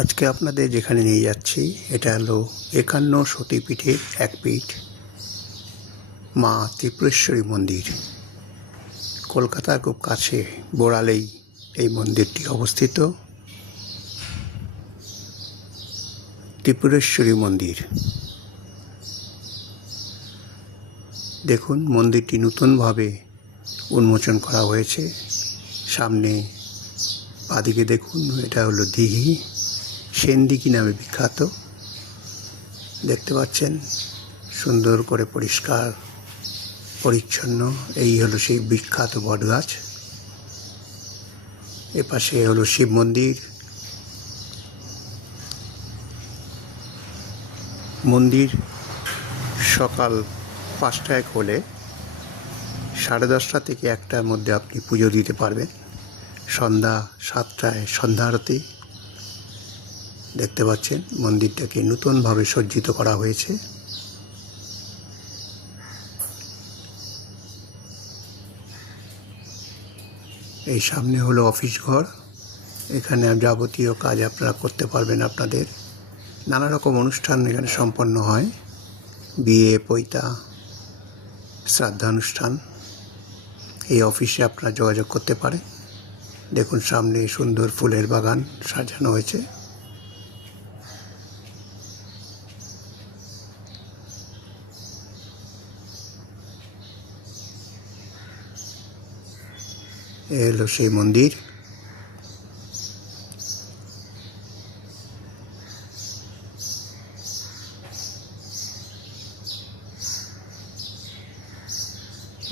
আজকে আপনাদের যেখানে নিয়ে যাচ্ছি, এটা হলো একান্ন সতীপীঠের এক পীঠ, মা ত্রিপুরেশ্বরী মন্দির। কলকাতার খুব কাছে, বোড়ালেই এই মন্দিরটি অবস্থিত। ত্রিপুরেশ্বরী মন্দির। দেখুন, মন্দিরটি নতুনভাবে উন্মোচন করা হয়েছে। সামনে বাদিকে দেখুন, এটা হলো দিঘি। সেনদিঘি নামে বিখ্যাত। দেখতে পাচ্ছেন, সুন্দর করে পরিষ্কার, পরিচ্ছন্ন। এই হলো সেই বিখ্যাত বটগাছ। এপাশে হলো শিব মন্দির। মন্দির সকাল পাঁচটায় খোলে। সাড়ে দশটা থেকে একটার মধ্যে আপনি পুজো দিতে পারবেন। সন্ধ্যা সাতটায় সন্ধ্যা আরতি। দেখতে পাচ্ছেন, মন্দিরটাকে নতুনভাবে সজ্জিত করা হয়েছে। এই সামনে হলো অফিস ঘর। এখানে যাবতীয় কাজ আপনারা করতে পারবেন আপনাদের। নানা রকম অনুষ্ঠান এখানে সম্পন্ন হয়। বিয়ে, পৈতা, শ্রাদ্ধানুষ্ঠান। এই অফিসে আপনারা যোগাযোগ করতে পারেন। দেখুন সামনে সুন্দর ফুলের বাগান সাজানো হয়েছে। এ হলো সেই মন্দির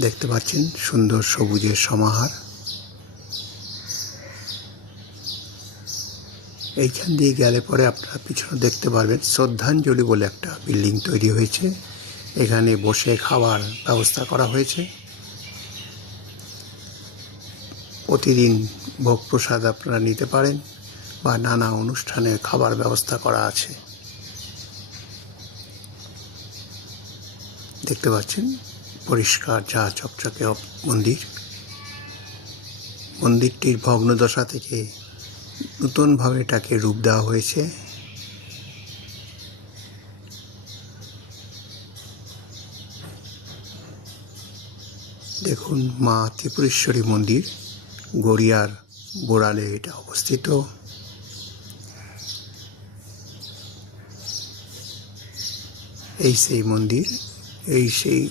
দেখতে পাচ্ছেন, সুন্দর সবুজের সমাহার। এইখান দিয়ে গেলে পরে আপনারা পিছনে দেখতে পারবেন, শ্রদ্ধাঞ্জলি বলে একটা বিল্ডিং তৈরি হয়েছে। এখানে বসে খাওয়ার ব্যবস্থা করা হয়েছে। প্রতিদিন ভোগ প্রসাদ আপনারা নিতে পারেন বা নানা অনুষ্ঠানে খাবার ব্যবস্থা করা আছে। দেখতে পাচ্ছেন, পরিষ্কার, যা চকচকে মন্দির। মন্দিরটির ভগ্নদশা থেকে নতুনভাবে এটাকে রূপ দেওয়া হয়েছে। দেখুন, মা ত্রিপুরেশ্বরী মন্দির। গড়িয়ার বোড়ালে এটা অবস্থিত। এই সেই মন্দির এই সেই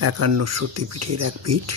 একান্ন সতীপীঠের এক পীঠ।